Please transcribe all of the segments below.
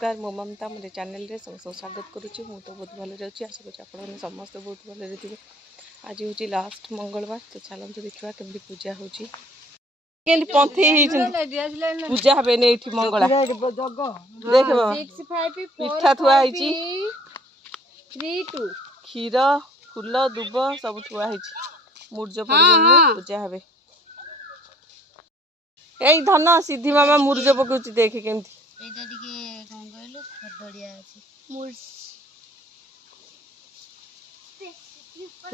नमस्कार मो ममता मोर चैनल रे समस्त स्वागत करुच्ची। मु तो बहुत भले अच्छी आशा करूँ आप समस्त बहुत भले थे। आज हूँ लास्ट मंगलवार तो चलते देखा केमती पूजा हो पंथी पूजा हे नहीं मंगला देख पिठा थुआ क्षीर फूल दुब सब थुआ मूर्ज पड़ पूजा हे। यही धन सिद्धि मामा मूर्ज पकाउची देखे केमती एटा टिके कोन कहलो खडड़िया अछि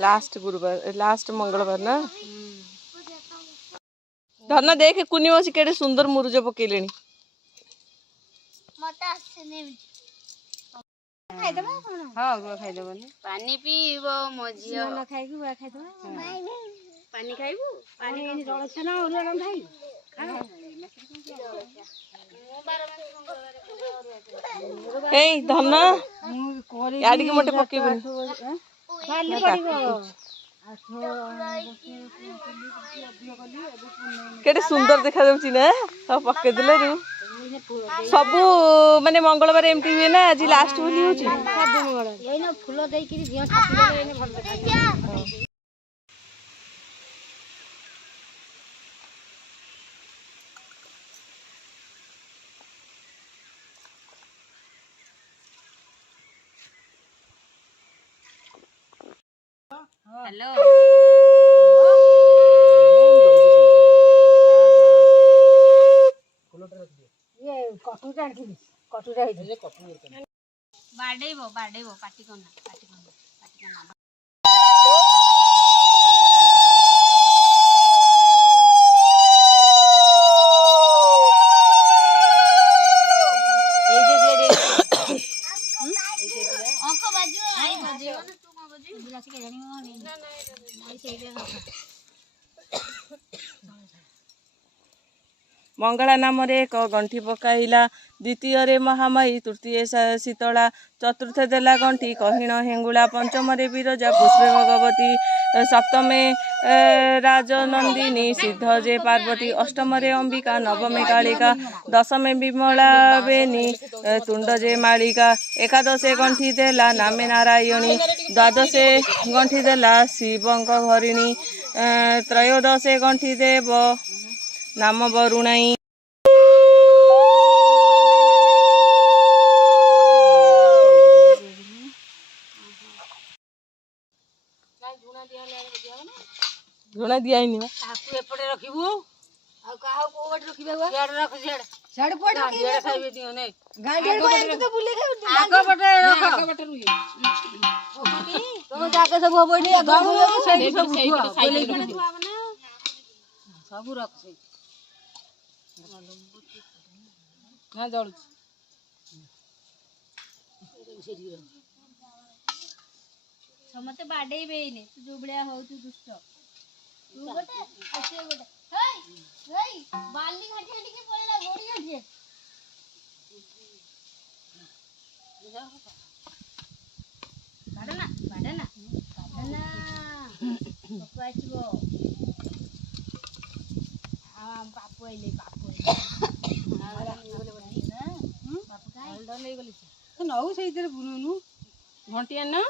लास्ट गुरुवार लास्ट मंगलवार ना धन देखे कुनी मसी केडे सुंदर मुरुज पकेलेनी मता आछने खाइ दबा कोन हां गुआ खाइ दबनी पानी पीबो मजिया न खाइ गुआ खाइ दबा पानी खाइबू पानी जळ छना ओला न खाइ ए धन याडी के मोटे पकेबनी खाली पड़िबो केडे सुंदर देखा जाउची ना सब पके दिले रु सब माने मंगलवार एमटी हुए ना आज लास्ट होली होची यही ना फूल देई कि दिया छापी देले एने भल देखा हेलो ये कटुटा आंकी कटुटा हे बाडेबो बाडेबो पाटी कोना अंक बाजू आई बाजू ना तू को बाजू बिलासी के जानी हो नहीं मैं सेइले रखा मंगला नाम एक गंठी पकाइला द्वितीय महामाई तृतीय शीतला चतुर्थ देला गंठी कहिण हेंगुला पंचम विरजा पुष्पे भगवती सप्तमे राजनंदिनी सिद्ध जे पार्वती अष्टम अंबिका नवमे कालिका दशमे विमला बेनी तुंड जे मालिका एकादशे गंठी देला नामे नारायणी द्वादशे गंठी देला शिवंक घरिणी त्रयोदशे गंठी देव नाम वरुणाई झुना दिया ही नहीं आकु एपटे रखिबू आ काहा को ओट रखिबे हुआ छेड़ रख छेड़ पड़ रखी छेड़ खाइबे दियो ने गाडी को एक तो बुले खाइ आगो बटे रख आगो बटे रुई ओटी तो जाके सब होबडी आगो सही सब बोले के थुआ बना सब रख से ना जळ समते बाडेइबे ने तू जुबळ्या हो तू दुष्ट तू गोटे असे गोटे हेय हेय बाली घाटी टिके पळला गोडी घाटी बाडना पप्पू आछबो आम पापू आइले पापू बापू काय हल्दन ले गली तो नहु सेई तेरे बुनुनु घंटिया ना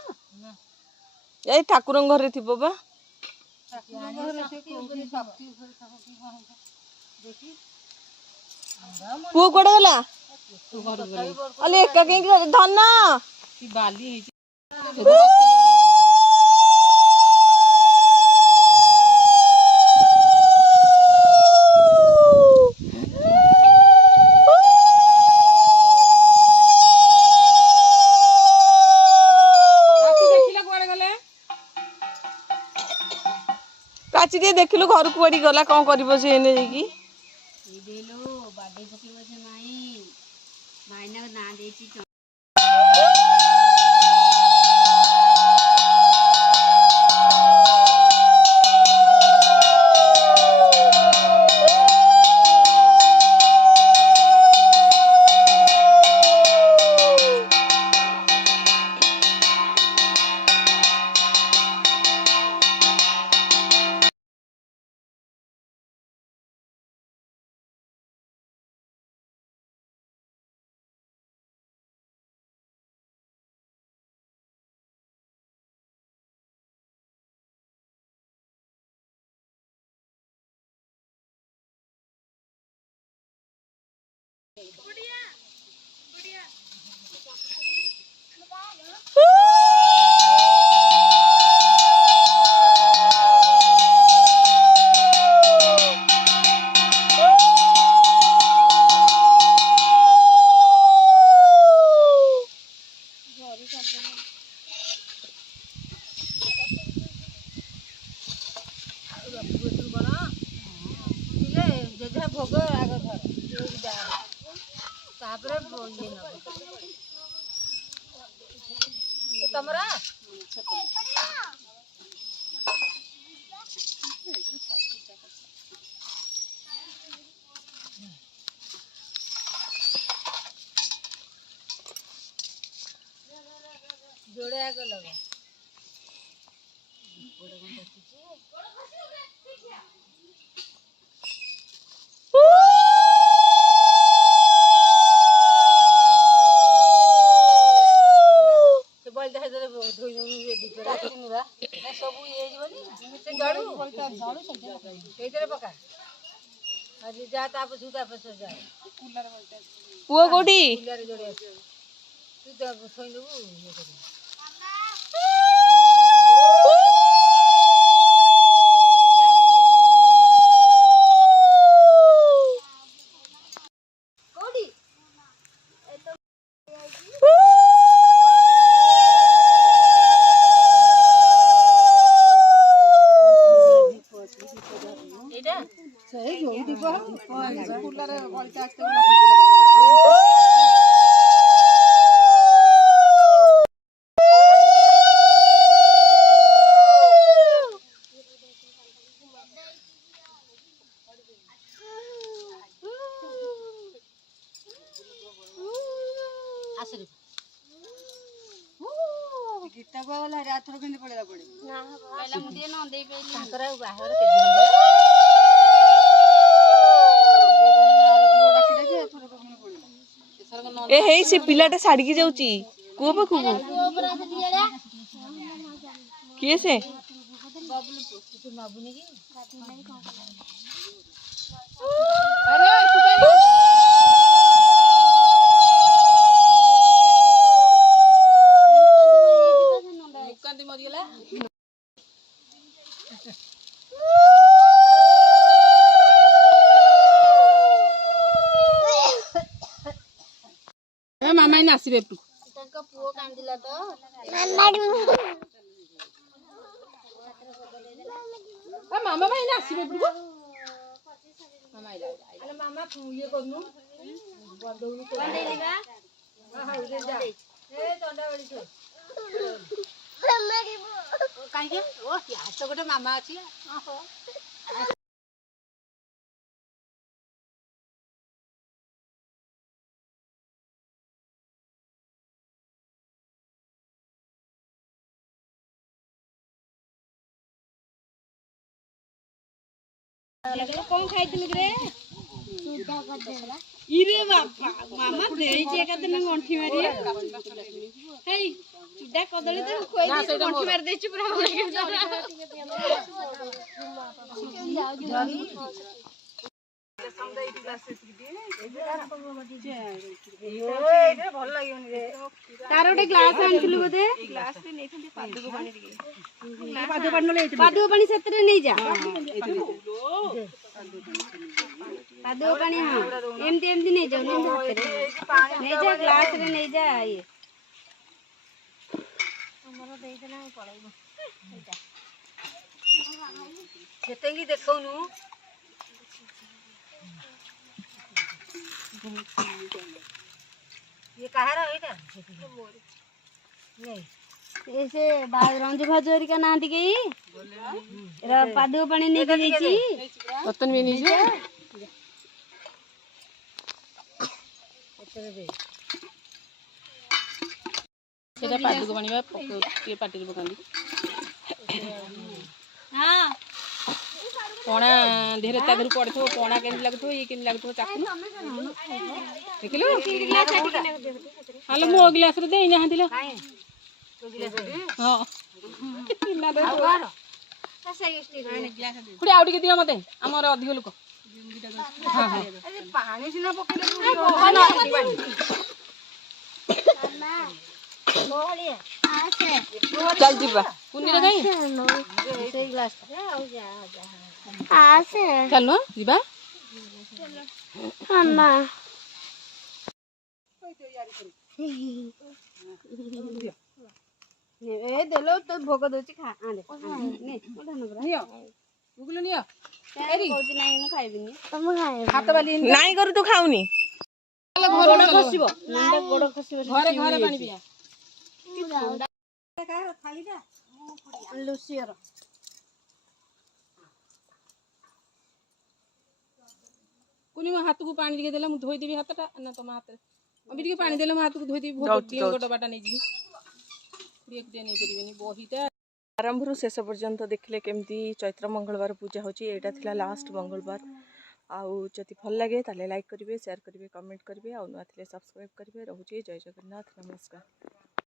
यही ठाकुर घर थी बा पु कोड़े गला अले एका के धन बाली काची दे देखिलु घर को बड़ी गला कौन करिवो से एने की ए देलो बाडे पकिवो से माई माइना ना देची भोग आग धर तापर ये तमरा जोड़े आग लगा पुओ कोठी गीता वाला रात रो केंदे पड़ेला पड़े ना पहला मुंडे न दे पेली ताकरा बाहर के दिन ए हे से पिलाटा साड़ी की जाउची को पाखु किए से बबलू तू नबुनी की अरे मुकांती मरि गेला ए मामा इन आसीबे तू तका पुओ कांदिला तो ए मामा भाई इन आसीबे तू मामा आइला अरे मामा ये करनु बंदौनी तो बंदैलिबा हां उधर जा ए तंडा बड़ी छो काई के ओ या तो गोटे मामा अछि ओहो कौन खाइथिलु रे सुधा गदेला इरे बापा मामा देई जे कते न गंठी मारी हेई सुधा कदली तो कोई दे गंठी मार देछु पूरा समझाई क्लास ए भल लागियोनी रे तार ओटे ग्लास आनथिलु बदे ग्लास पे नेथि पादु पानी रे पादु पानी सेतरे नै जा पादु पानी हां एमती एमती नै जाऊ नै हाथ रे नै जा ग्लास रे नै जा ये हमरो देई देना पड़ाइबो सेतेंगी देखौनु ये कहा रहा है क्या नहीं ऐसे रंजू भाजोरी का नांदी के रा पादु पानी नहीं के जाईची पतन भी नहीं जे सेटा पादु को पानी बा ये पाटी रे पकांदी हां पोणा धेरे ता धर पड़थो पोणा केन लागथो ये केन लागथो चाकू देखिलो हालो मो गिलास रे देई ना दिलो तो गिलास हां ना दे बार सही स्टील गिलास दे खुडी आउडी के दियो मते हमर अधिक लोक ପାଣି ସିନା ପକେଇଲେ ଚାଲ ଯିବା ପୁନିରେ କାଇଁ ଚାଲୁ ଯିବା ଏ ଦେଲ ତ ଭୋଗ ଦଉଛି ଖା ଆଣେ ନିଅ ଗୁଗୁଲ ନିଅ କହୁଛି ନାଇଁ ମୁଁ ଖାଇବିନି ହାତ ବାଲି ନାଇଁ କରୁ ତୁ ଖାଉନି ଗୋଡ ଖସିବ ଘରେ ଘରେ ପାଣି ପିଆ ଲୁସିଅର କୁନି ମୋ ହାତକୁ ପାଣି ଟିକେ ଦେଲେ ମୁଁ ଧୋଇଦେବି ହାତଟା ନା ତମ ହାତରେ ଅବି ଟିକେ ପାଣି ଦେଲେ ମୋ ହାତକୁ ଧୋଇଦେବି ଭୋଗ ଡବାଟା ନେଇଯିବି ଟିକେ ନେଇପାରିବିନି ବହିଟା ଆରମ୍ଭରୁ ଶେଷ ପର୍ଯ୍ୟନ୍ତ ଦେଖିଲେ କେମିତି ଚୈତ୍ର ମଙ୍ଗଳବାର ପୂଜା ହେଉଛି। ଏଇଟା ଥିଲା ଲାଷ୍ଟ ମଙ୍ଗଳବାର। ଆଉ ଯଦି ଭଲ ଲାଗେ ତାହେଲେ ଲାଇକ୍ କରିବେ, ସେୟାର କରିବେ, କମେଣ୍ଟ କରିବେ, ଆଉ ନୂଆ ଥିଲେ ସବସ୍କ୍ରାଇବ୍ କରିବେ। ରହୁଛି ଜୟ ଜଗନ୍ନାଥ, ନମସ୍କାର।